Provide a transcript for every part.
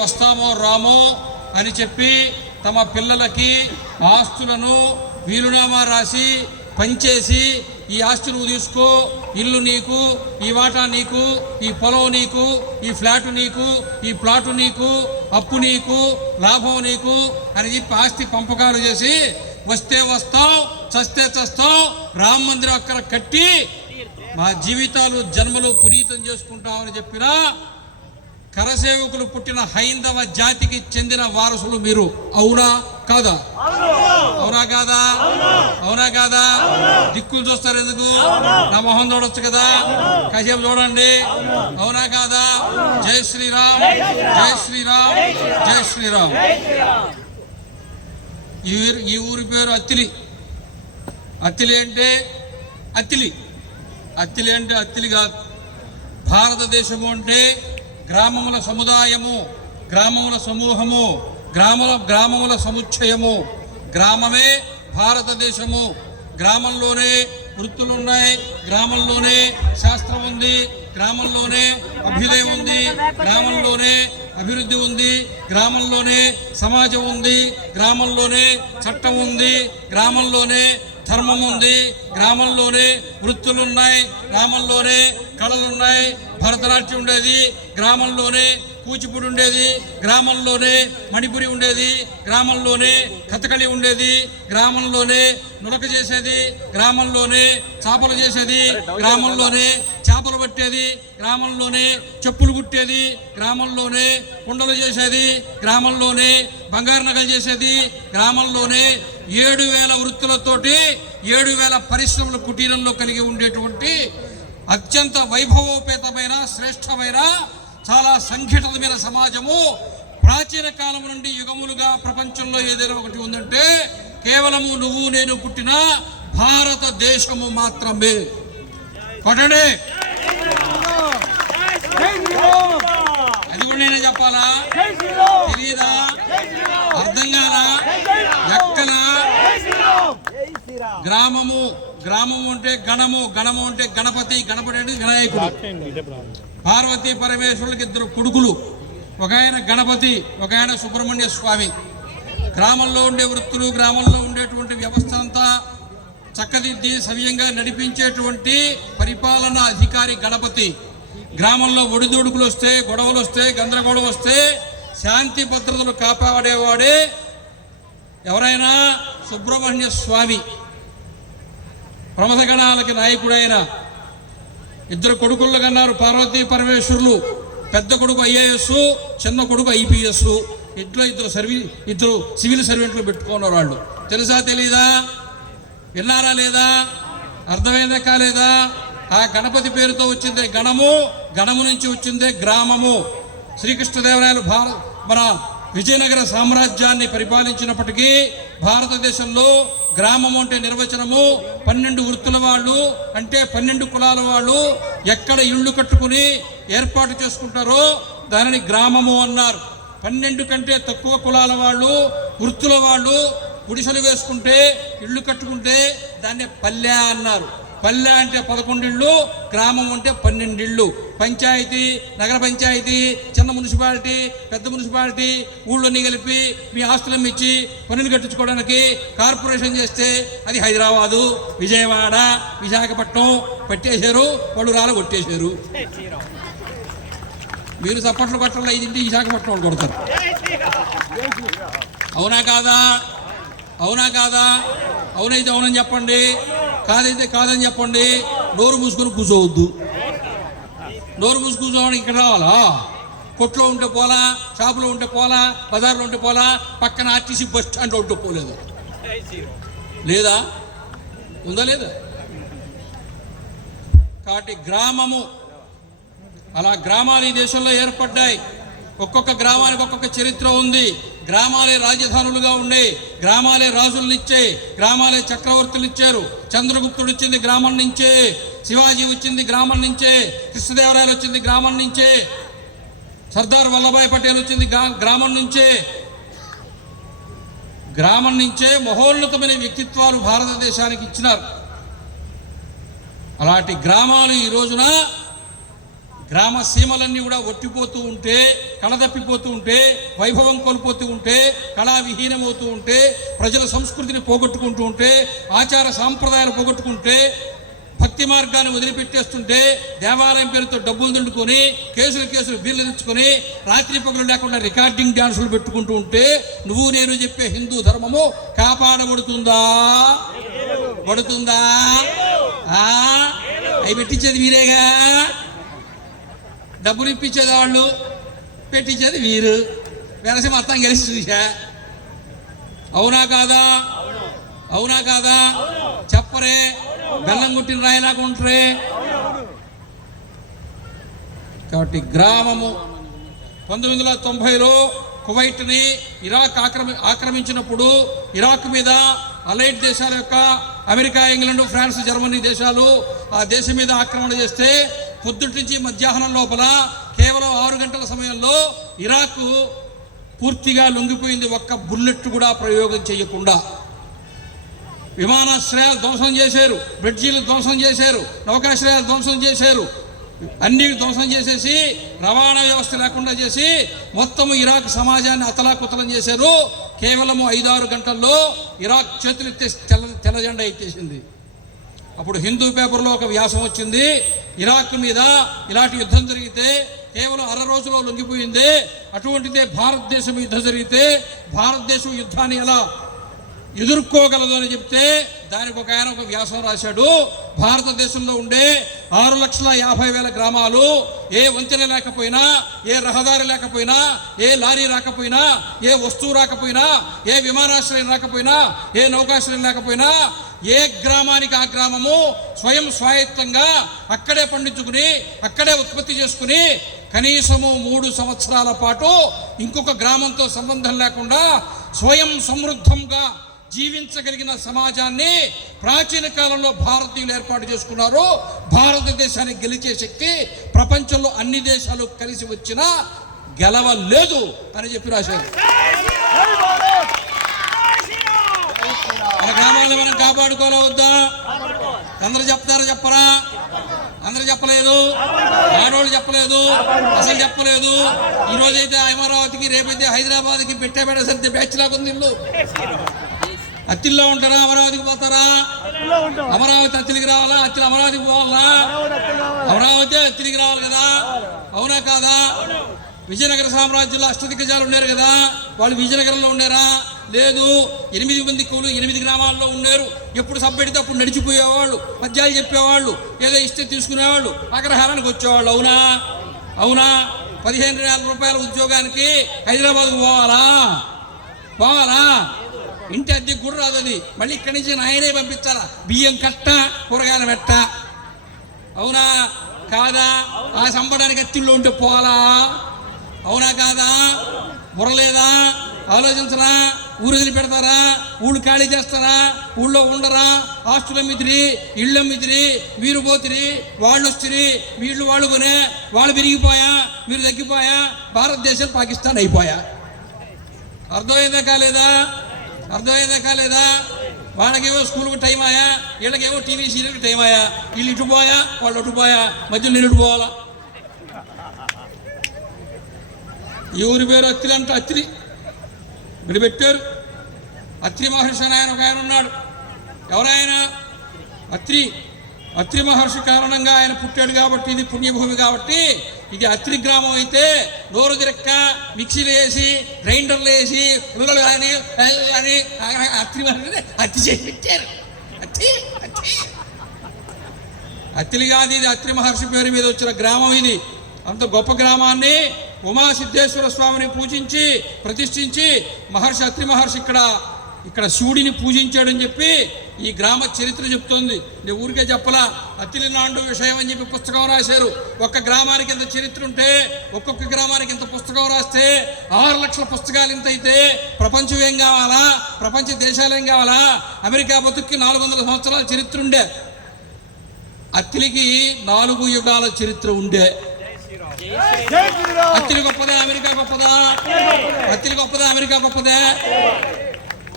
వస్తామో రామో అని చెప్పి తమ పిల్లలకి ఆస్తులను వీలునామా రాసి పంచేసి ఈ ఆస్తి నువ్వు తీసుకో ఇల్లు నీకు ఈ వాటా నీకు ఈ పొలం నీకు ఈ ఫ్లాటు నీకు ఈ ప్లాటు నీకు అప్పు నీకు లాభం నీకు అని చెప్పి ఆస్తి పంపకాలు చేసి వస్తే వస్తావు చస్తే చస్తావు రామ మందిరం అక్కడ కట్టి మా జీవితాలు జన్మలు పునీతం చేసుకుంటామని చెప్పినా కరసేవకులు పుట్టిన హైందవ జాతికి చెందిన వారసులు మీరు అవునా కాదా? అవునా కాదా? అవునా కాదా? దిక్కులు చూస్తారు ఎందుకు? నా మొహం చూడొచ్చు కదా? కాసేపు చూడండి. అవునా కాదా? జై శ్రీరామ్ జై శ్రీరామ్ జై శ్రీరామ్. ఈ ఈ ఊరి పేరు అత్తిలి. అత్తిలి అంటే అత్తిలి. అత్తిలి అంటే అత్తిలి కాదు. భారతదేశము అంటే గ్రామముల సముదాయము గ్రామముల సమూహము గ్రామల గ్రామముల సముచ్చయము. గ్రామమే భారతదేశము. గ్రామంలోనే వృత్తులు ఉన్నాయి గ్రామంలోనే శాస్త్రం ఉంది గ్రామంలోనే అభ్యుదయం ఉంది గ్రామంలోనే అభివృద్ధి ఉంది గ్రామంలోనే సమాజం ఉంది గ్రామంలోనే చట్టం ఉంది గ్రామంలోనే ధర్మం ఉంది గ్రామంలోనే వృత్తులున్నాయి గ్రామంలోనే కళలు ఉన్నాయి భరతనాట్యం ఉండేది గ్రామంలోనే కూచిపూడి ఉండేది గ్రామంలోనే మణిపురి ఉండేది గ్రామంలోనే కథకళి ఉండేది గ్రామంలోనే నులక చేసేది గ్రామంలోనే చేపలు చేసేది గ్రామంలోనే చేపలు పట్టేది గ్రామంలోనే చెప్పులు కుట్టేది గ్రామంలోనే కుండలు చేసేది గ్రామంలోనే బంగారు నగలు చేసేది గ్రామంలోనే ఏడు వేల వృత్తులతోటి ఏడు వేల పరిశ్రమల కుటీరంలో కలిగి ఉండేటువంటి అత్యంత వైభవోపేతమైన శ్రేష్టమైన చాలా సంఘటితమైన సమాజము ప్రాచీన కాలం నుండి యుగములుగా ప్రపంచంలో ఏదైనా ఒకటి ఉందంటే కేవలము నువ్వు నేను పుట్టిన భారతదేశము మాత్రమే. కొట్టండి. అది కూడా నేనే చెప్పాలా? తెలియదా అర్థం కాదా? ఎక్కనా గ్రామము గ్రామము అంటే గణము గణము అంటే గణపతి గణపతి అంటే వినాయకుడు. పార్వతీ పరమేశ్వరులకు ఇద్దరు కొడుకులు ఒక ఆయన గణపతి ఒక ఆయన సుబ్రహ్మణ్య స్వామి. గ్రామంలో ఉండే వృత్తులు గ్రామంలో ఉండేటువంటి వ్యవస్థ అంతా చక్కదిద్ది సవ్యంగా నడిపించేటువంటి పరిపాలన అధికారి గణపతి. గ్రామంలో ఒడిదుడుకులు వస్తే గొడవలు వస్తే గందరగోళం వస్తే శాంతి భద్రతలు కాపాడేవాడే ఎవరైనా సుబ్రహ్మణ్య స్వామి. ప్రమథగణాలకి నాయకుడైన ఇద్దరు కొడుకులు కన్నారు. పార్వతీ పరమేశ్వరులు పెద్ద కొడుకు ఐఏఎస్ చిన్న కొడుకు ఐపీఎస్. ఇంట్లో ఇద్దరు సర్వీ ఇద్దరు సివిల్ సర్వెంట్లు పెట్టుకున్నారు వాళ్ళు. తెలుసా తెలీదా? విన్నారా లేదా? అర్థమైందా కాలేదా? ఆ గణపతి పేరుతో వచ్చిందే గణము గణము నుంచి వచ్చిందే గ్రామము. శ్రీకృష్ణదేవరాయలు భారత మన విజయనగర సామ్రాజ్యాన్ని పరిపాలించినప్పటికీ భారతదేశంలో గ్రామం అంటే నిర్వచనము. పన్నెండు వృత్తుల వాళ్ళు అంటే పన్నెండు కులాల వాళ్ళు ఎక్కడ ఇళ్ళు కట్టుకుని ఏర్పాటు చేసుకుంటారో దానిని గ్రామము అన్నారు. పన్నెండు కంటే తక్కువ కులాల వాళ్ళు వృత్తుల వాళ్ళు గుడిసెలు వేసుకుంటే ఇళ్ళు కట్టుకుంటే దాన్ని పల్లె అన్నారు. పల్లె అంటే పదకొండిళ్ళు గ్రామం అంటే పన్నెండిళ్ళు. పంచాయతీ నగర పంచాయతీ చిన్న మున్సిపాలిటీ పెద్ద మున్సిపాలిటీ ఊళ్ళోని కలిపి మీ ఆస్తులను ఇచ్చి పన్నులు కట్టించుకోవడానికి కార్పొరేషన్ చేస్తే అది హైదరాబాదు విజయవాడ విశాఖపట్నం పట్టేశారు వాళ్ళు రాళ్ళు కొట్టేశారు. మీరు చప్పట్లు కొట్టాలి? ఐదింటి విశాఖపట్నం వాళ్ళు కొడతారు. అవునా కాదా? అవునా కాదా? అవునైతే అవునని చెప్పండి. కాదైతే కాదని చెప్పండి. నోరు మూసుకొని కూర్చోవద్దు. నోరు మూసుకు కూర్చోవడానికి ఇక్కడ రావాలా? కొట్లో ఉంటే పోలా షాపులో ఉంటే పోలా బజార్లో ఉంటే పోలా పక్కన ఆర్టీసీ బస్ స్టాండ్ ఉంటే పోలేదు? లేదా? ఉందా లేదా? కాబట్టి గ్రామము అలా గ్రామాలు ఈ దేశంలో ఏర్పడ్డాయి. ఒక్కొక్క గ్రామానికి ఒక్కొక్క చరిత్ర ఉంది. గ్రామాలే రాజధానులుగా ఉండే గ్రామాలే రాజులనిచ్చే గ్రామాలే చక్రవర్తులు ఇచ్చారు చంద్రగుప్తుడు వచ్చింది గ్రామం నుంచే శివాజీ వచ్చింది గ్రామం నుంచే కృష్ణదేవరాయలు వచ్చింది గ్రామం నుంచే సర్దార్ వల్లభాయ్ పటేల్ వచ్చింది గ్రామం నుంచే. గ్రామం నుంచే మహోన్నతమైన వ్యక్తిత్వాలు భారతదేశానికి ఇచ్చినారు. అలాంటి గ్రామాలు ఈ రోజున గ్రామ సీమలన్నీ కూడా ఒట్టిపోతూ ఉంటే కళదప్పిపోతూ ఉంటే వైభవం కోల్పోతూ ఉంటే కళావిహీనమవుతూ ఉంటే ప్రజల సంస్కృతిని పోగొట్టుకుంటూ ఉంటే ఆచార సాంప్రదాయాలు పోగొట్టుకుంటే భక్తి మార్గాన్ని వదిలిపెట్టేస్తుంటే దేవాలయం పేరుతో డబ్బులు దండుకొని కేసులు కేసులు బిల్లు తెచ్చుకొని రాత్రి పగలు లేకుండా రికార్డింగ్ డాన్సులు పెట్టుకుంటూ ఉంటే నువ్వు నేను చెప్పే హిందూ ధర్మము కాపాడబడుతుందా? పడుతుందా? అవి పెట్టించేది మీరేగా? డబ్బులు ఇప్పించేది వాళ్ళు పెట్టించేది వీరు. వెనసి మొత్తం కలిసి చూసా. అవునా కాదా? అవునా కాదా? చెప్పరే. బెల్లం కుట్టిన రాయలాగా ఉంటారే. కాబట్టి గ్రామము పంతొమ్మిది వందల తొంభైలో కువైట్ని ఇరాక్ ఆక్రమి ఆక్రమించినప్పుడు ఇరాక్ మీద అలైట్ దేశాల యొక్క అమెరికా ఇంగ్లాండ్ ఫ్రాన్స్ జర్మనీ దేశాలు ఆ దేశం మీద ఆక్రమణ చేస్తే పొద్దుటి నుంచి మధ్యాహ్నం లోపల కేవలం ఆరు గంటల సమయంలో ఇరాక్ పూర్తిగా లొంగిపోయింది. ఒక్క బుల్లెట్ కూడా ప్రయోగం చేయకుండా విమానాశ్రయాలు ధ్వంసం చేశారు. బ్రిడ్జీలు ధ్వంసం చేశారు. నౌకాశ్రయాలు ధ్వంసం చేశారు. అన్ని ధ్వంసం చేసేసి రవాణా వ్యవస్థ లేకుండా చేసి మొత్తం ఇరాక్ సమాజాన్ని అతలాకుతలం చేశారు. కేవలము ఐదారు గంటల్లో ఇరాక్ చేతులు ఎత్తే తెల్ల తెల్ల జెండా ఎత్తేసింది. అప్పుడు హిందూ పేపర్లో ఒక వ్యాసం వచ్చింది ఇరాక్ మీద ఇలాంటి యుద్ధం జరిగితే కేవలం అర రోజులో లొంగిపోయింది అటువంటిదే భారతదేశం యుద్ధం జరిగితే భారతదేశం యుద్ధాన్ని ఎలా ఎదుర్కోగలదు అని చెప్తే దానికి ఒక ఆయన ఒక వ్యాసం రాశాడు భారతదేశంలో ఉండే ఆరు లక్షల యాభై వేల గ్రామాలు ఏ వంతెన లేకపోయినా ఏ రహదారి లేకపోయినా ఏ లారీ రాకపోయినా ఏ వస్తువు రాకపోయినా ఏ విమానాశ్రయం రాకపోయినా ఏ నౌకాశ్రయం లేకపోయినా ఏ గ్రామానికి ఆ గ్రామము స్వయం స్వాయత్తంగా అక్కడే పండించుకుని అక్కడే ఉత్పత్తి చేసుకుని కనీసము మూడు సంవత్సరాల పాటు ఇంకొక గ్రామంతో సంబంధం లేకుండా స్వయం సమృద్ధంగా జీవించగలిగిన సమాజాన్ని ప్రాచీన కాలంలో భారతీయులు ఏర్పాటు చేసుకున్నారు. భారతదేశాన్ని గెలిచే శక్తి ప్రపంచంలో అన్ని దేశాలు కలిసి వచ్చినా గెలవలేదు అని చెప్పి రాశారు. మన మనం కాపాడుకోవాలా వద్దా? అందరూ చెప్తారా చెప్పరా? అందరూ చెప్పలేదు? ఆడవాళ్ళు చెప్పలేదు? అసలు చెప్పలేదు? ఈ రోజైతే అమరావతికి రేపైతే హైదరాబాద్కి పెట్టే పెట్టేసరి బ్యాచ్ లాగా ఉంది ఇల్లు. అత్తిల్లో ఉంటారా? అమరావతికి పోతారా? అమరావతి అత్తిలికి రావాలా? అత్తిలి అమరావతికి పోవాలా? అమరావతి అత్తిలికి రావాలి కదా? అవునా కాదా? విజయనగర సామ్రాజ్యంలో అష్టదిగ్గజాలు ఉన్నారు కదా వాళ్ళు విజయనగరంలో ఉన్నారా? లేదు. ఎనిమిది మంది కవులు ఎనిమిది గ్రామాల్లో ఉన్నారు. ఎప్పుడు సబ్బెడితే అప్పుడు నడిచిపోయేవాళ్ళు పద్యాలు చెప్పేవాళ్ళు ఏదో ఇస్తే తీసుకునేవాళ్ళు అగ్రహారానికి వచ్చేవాళ్ళు. అవునా? అవునా? పదిహేను వేల రూపాయల ఉద్యోగానికి హైదరాబాద్కు పోవాలా? పోవాలా? ఇంటి అద్దె కూడా రాదు అది. మళ్ళీ ఇక్కడి నుంచి నాయనే పంపించాలా? బియ్యం కట్ట కూరగాయల పెట్ట అవునా? కాదా? ఆ సంపడానికి అత్తిల్లో ఉంటే పోవాలా? అవునా కాదా? బుర్రలేదా ఆలోచించరా? ఊరు వదిలిపెడతారా ఊళ్ళు ఖాళీ చేస్తారా? ఊళ్ళో ఉండరా? ఆస్తుల అమ్మితిరి ఇళ్ళ అమ్మితిరి వీరు పోతిరి వాళ్ళు వస్తుంది వీళ్ళు వాళ్ళు కొనే వాళ్ళు పెరిగిపోయా మీరు తగ్గిపోయా భారతదేశం పాకిస్తాన్ అయిపోయా. అర్థమైందా కాలేదా? అర్థమైందా కాలేదా? వాళ్ళకేమో స్కూల్కి టైం ఆయా వీళ్ళకేవో టీవీ సీరియల్కి టైం ఆయా. వీళ్ళు ఇటు పోయా వాళ్ళు అటు పోయా మధ్యలో నేను ఇటు పోవాలా ఈ ఊరి పేరు అత్తిలి అంటే అత్తిలి. వీడు పెట్టారు. అత్రి మహర్షి అని ఆయన ఒక ఆయన ఉన్నాడు. ఎవరైనా అత్రి అత్రి మహర్షి కారణంగా ఆయన పుట్టాడు కాబట్టి ఇది పుణ్యభూమి కాబట్టి ఇది అత్రి గ్రామం అయితే నోరు తిరక్క మిక్సీలు వేసి గ్రైండర్లు వేసి పిల్లలు కానీ కానీ అత్రి మహర్షి అత్తి చేసి పెట్టారు. అత్తి అత్తి. అత్తిలి కాదు ఇది అత్రి మహర్షి పేరు మీద వచ్చిన గ్రామం ఇది. అంత గొప్ప గ్రామాన్ని ఉమాసిద్ధేశ్వర స్వామిని పూజించి ప్రతిష్ఠించి మహర్షి అత్రి మహర్షి ఇక్కడ ఇక్కడ శివుడిని పూజించాడని చెప్పి ఈ గ్రామ చరిత్ర చెప్తోంది. నేను ఊరికే చెప్పలా అతిలినాండు విషయం అని చెప్పి పుస్తకం రాశారు. ఒక్క గ్రామానికి ఇంత చరిత్ర ఉంటే ఒక్కొక్క గ్రామానికి ఇంత పుస్తకం రాస్తే ఆరు లక్షల పుస్తకాలు ఇంత అయితే ప్రపంచం ఏం కావాలా? ప్రపంచ దేశాలు ఏం కావాలా? అమెరికా బతుక్కి నాలుగు వందల సంవత్సరాల చరిత్ర ఉండే. అత్తిలికి నాలుగు యుగాల చరిత్ర ఉండే. అత్తిలి గొప్పదే అమెరికా గొప్పదా. అత్తిలి గొప్పదే అమెరికా గొప్పదే.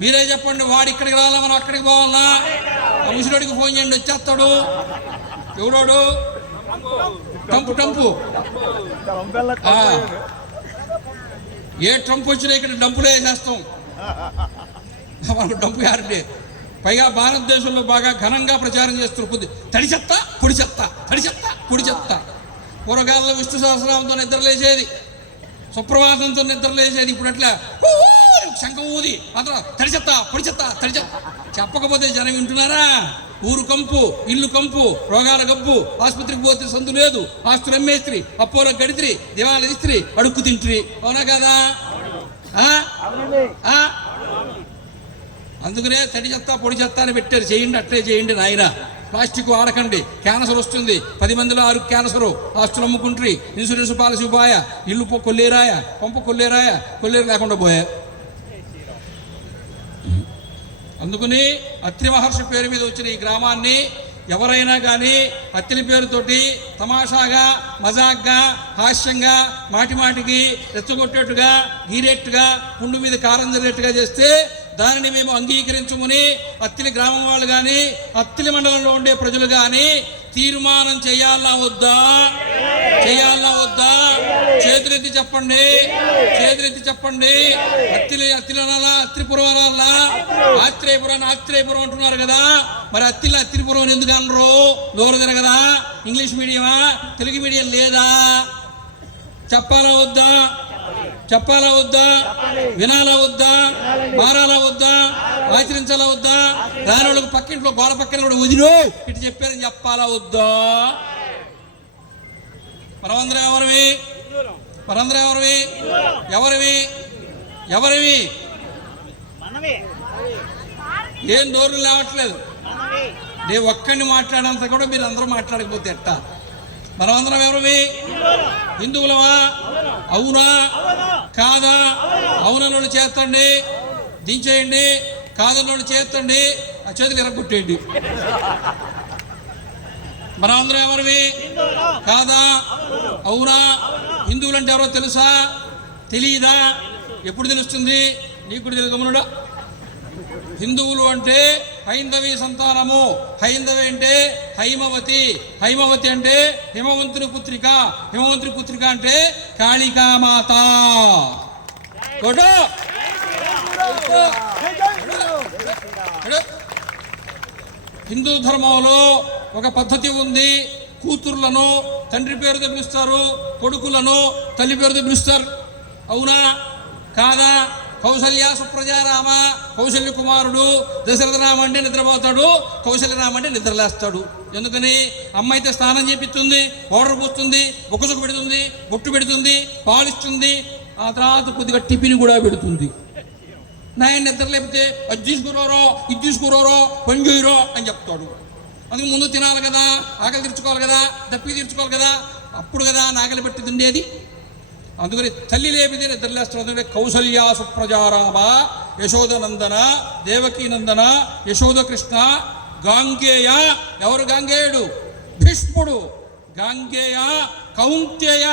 మీరే చెప్పండి వాడు ఇక్కడికి రావాలా మనం అక్కడికి పోవాలా? ఆ ఫోన్ చేయండి వచ్చేస్తాడు. ఎవడోడు ట్రంప్ ట్రంపు. ఏ ట్రంప్ వచ్చినా ఇక్కడ డంపులే వేసేస్తాం మనకు డంపు యారండి? పైగా భారతదేశంలో బాగా ఘనంగా ప్రచారం చేస్తున్నారు పొద్దు తడి చెత్త పొడి చెత్త తడి చెత్త పొడి చెత్త పూర్వకాలంలో విష్ణు సహస్రామంతో నిద్రలేసేది సుప్రభాతంతో నిద్రలేసేది ఇప్పుడు అట్లా శంఖం ఊది. అతను తడి చెత్త పొడి చెత్త తడి చెత్త చెప్పకపోతే జనం వింటున్నారా? ఊరు కంపు ఇల్లు కంపు రోగాల గబ్బు ఆసుపత్రికి పోతే సందు లేదు. ఆస్తులు అమ్మేస్త్రి అప్పోలో గడిత్రి దివాళ ఇస్త్రి అడుక్కు తింట్రి. అవునా కదా? ఆ? ఆ? అందుకనే తడి చెత్త పొడి చెత్త అని పెట్టారు. చేయండి అట్లే చేయండి నాయన. ప్లాస్టిక్ వాడకండి. క్యాన్సర్ వస్తుంది. పది మందిలో ఆరు క్యాన్సరు. ఆస్తులు అమ్ముకుంట్రి. ఇన్సూరెన్స్ పాలసీ పోయా ఇల్లు కొల్లేరాయ. పంప కొల్లేరాయ. కొల్లేరు లేకుండా పోయా. అందుకని అత్రి మహర్షి పేరు మీద వచ్చిన ఈ గ్రామాన్ని ఎవరైనా కానీ అత్తిలి పేరుతోటి తమాషాగా మజాక్గా హాస్యంగా మాటిమాటికి రెచ్చగొట్టేట్టుగా గీరేట్టుగా పుండు మీద కారం జరిగేట్టుగా చేస్తే దానిని మేము అంగీకరించమని అత్తిలి గ్రామం వాళ్ళు కానీ అత్తిలి మండలంలో ఉండే ప్రజలు కానీ తీర్మానం చేయాలా వద్దా? చేయాలా వద్దా? చేతులెత్తి చెప్పండి. చేతులెత్తి చెప్పండి. అత్తిలి అత్తిలనాలా అత్రిపురం అనాలా? ఆత్రేయపురం ఆత్రేయపురం అంటున్నారు కదా. మరి అత్తిలి అత్రిపురం అని ఎందుకు అనరు? దూరం కదా ఇంగ్లీష్ మీడియమా? తెలుగు మీడియం లేదా? చెప్పాలా వద్దా? చెప్పాలా వద్దా? వినాలా వద్దా? మారాలా వద్దా? ఆచరించాలా వద్దా? రాని వాళ్ళకి పక్కింట్లో గోడ పక్కన కూడా వదిలో ఇటు చెప్పారని చెప్పాలా వద్దా? మనమందరం ఎవరివి? మనందరం ఎవరివి? ఎవరివి? ఎవరివి? ఏం దూరం లేవట్లేదు. నేను ఒక్కడిని మాట్లాడంత కూడా మీరు అందరూ మాట్లాడకపోతే ఎట్టా? మనమందరం ఎవరివి? హిందువులమా అవునా? కాదా? అవునన్నోళ్ళు చేస్తండి దించేయండి. కాదన్నోళ్ళు చేస్తండి ఆ చేతులు ఎరగొట్టేయండి మనమందరం ఎవరివి? కాదా? అవునా? హిందువులు అంటే ఎవరో తెలుసా? తెలియదా ఎప్పుడు తెలుస్తుంది? నీకు కూడా తెలుగు గమనుడా హిందువులు అంటే హైందవి సంతానము. హైందవి అంటే హైమవతి. హైమవతి అంటే హిమవంతుని పుత్రిక. హిమవంతుని పుత్రిక అంటే కాళికామాత. హిందూ ధర్మంలో ఒక పద్ధతి ఉంది. కూతుర్లను తండ్రి పేరుతో పిలుస్తారు కొడుకులను తల్లి పేరుతో పిలుస్తారు. అవునా? కాదా? కౌసల్య సుప్రజారామ కౌశల్య కుమారుడు దశరథ రామ అంటే నిద్రపోతాడు కౌశల్యరామ అంటే నిద్రలేస్తాడు. ఎందుకని? అమ్మ అయితే స్నానం చేపిస్తుంది పౌడర్ పోస్తుంది బొక్కసుకు పెడుతుంది బొట్టు పెడుతుంది పాలిస్తుంది. ఆ తర్వాత కొద్దిగా టిఫిన్ కూడా పెడుతుంది. నాయన నిద్ర లేకపోతే అది తీసుకురారో? ఇది తీసుకురారో? పని చేయరో? అని చెప్తాడు. అందుకు ముందు తినాలి కదా ఆకలి తీర్చుకోవాలి కదా దప్పికి తీర్చుకోవాలి కదా అప్పుడు కదా నాగలి పెట్టి తిండేది? అందుకని తల్లి లేపితే నిద్రలేస్తాడు అందుకని కౌసల్యా సుప్రజారామ యశోదనందన దేవకీ నందన యశోద కృష్ణ గాంగేయ ఎవరు గాంగేయుడు? భీష్ముడు. గాంగేయ కౌంతేయ.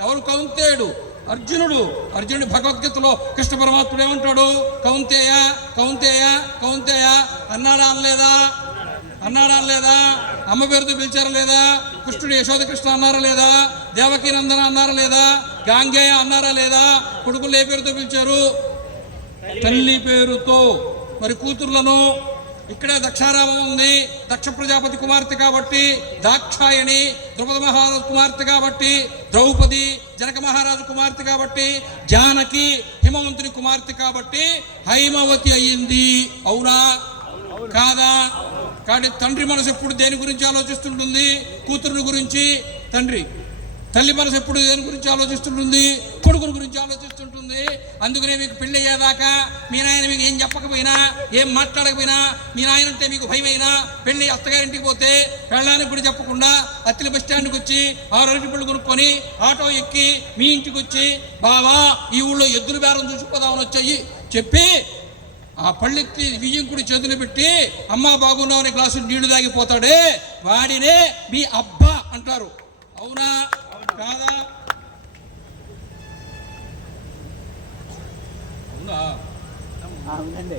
ఎవరు కౌంతేయుడు? అర్జునుడు. అర్జునుడి భగవద్గీతలో కృష్ణ పరమాత్ముడు ఏమంటాడు? కౌంతేయ కౌంతేయ కౌంతేయ. అన్నాడా అనలేదా? అన్నాడా లేదా అమ్మ పేరుతో పిలిచారా లేదా? కృష్ణుడు యశోద కృష్ణ అన్నారా లేదా? దేవకీ నందన అన్నారా లేదా? గాంగేయ అన్నారా లేదా? కొడుకులు ఏ పేరుతో పిలిచారు? తల్లి పేరుతో. మరి కూతుర్లను ఇక్కడే దక్షారామం ఉంది. దక్ష ప్రజాపతి కుమార్తె కాబట్టి దాక్షాయణి ద్రౌపది మహారాజు కుమార్తె కాబట్టి ద్రౌపది జనక మహారాజు కుమార్తె కాబట్టి జానకి హిమవంతుని కుమార్తె కాబట్టి హైమవతి అయ్యింది. అవునా? కాదా? కాబట్టి తండ్రి మనసు ఎప్పుడు దేని గురించి ఆలోచిస్తుంటుంది? కూతురుని గురించి. తండ్రి తల్లి మనసు ఎప్పుడు దేని గురించి ఆలోచిస్తుంటుంది? కొడుకుని గురించి ఆలోచిస్తుంటుంది. అందుకనే మీకు పెళ్ళి అయ్యేదాకా మీ నాయన మీకు ఏం చెప్పకపోయినా ఏం మాట్లాడకపోయినా మీ నాయన అంటే మీకు భయమైనా పెళ్ళి అత్తగారింటికి పోతే పెళ్ళానికి కూడా చెప్పకుండా అత్తిలి బస్ స్టాండ్కి వచ్చి ఆరు అరటి పళ్ళు కొనుక్కొని ఆటో ఎక్కి మీ ఇంటికి వచ్చి బావా ఈ ఊళ్ళో ఎద్దుల బేరం చూసుకుపోదామని వచ్చాయి. చెప్పి ఆ పళ్ళెత్తి వియ్యంకుడి కూడా చేతులు పెట్టి అమ్మ బాగున్నావు అనే గ్లాసు నీళ్ళు తాగిపోతాడే వాడినే మీ అబ్బా అంటారు. అవునా? కాదా? అవునా? అవునండి.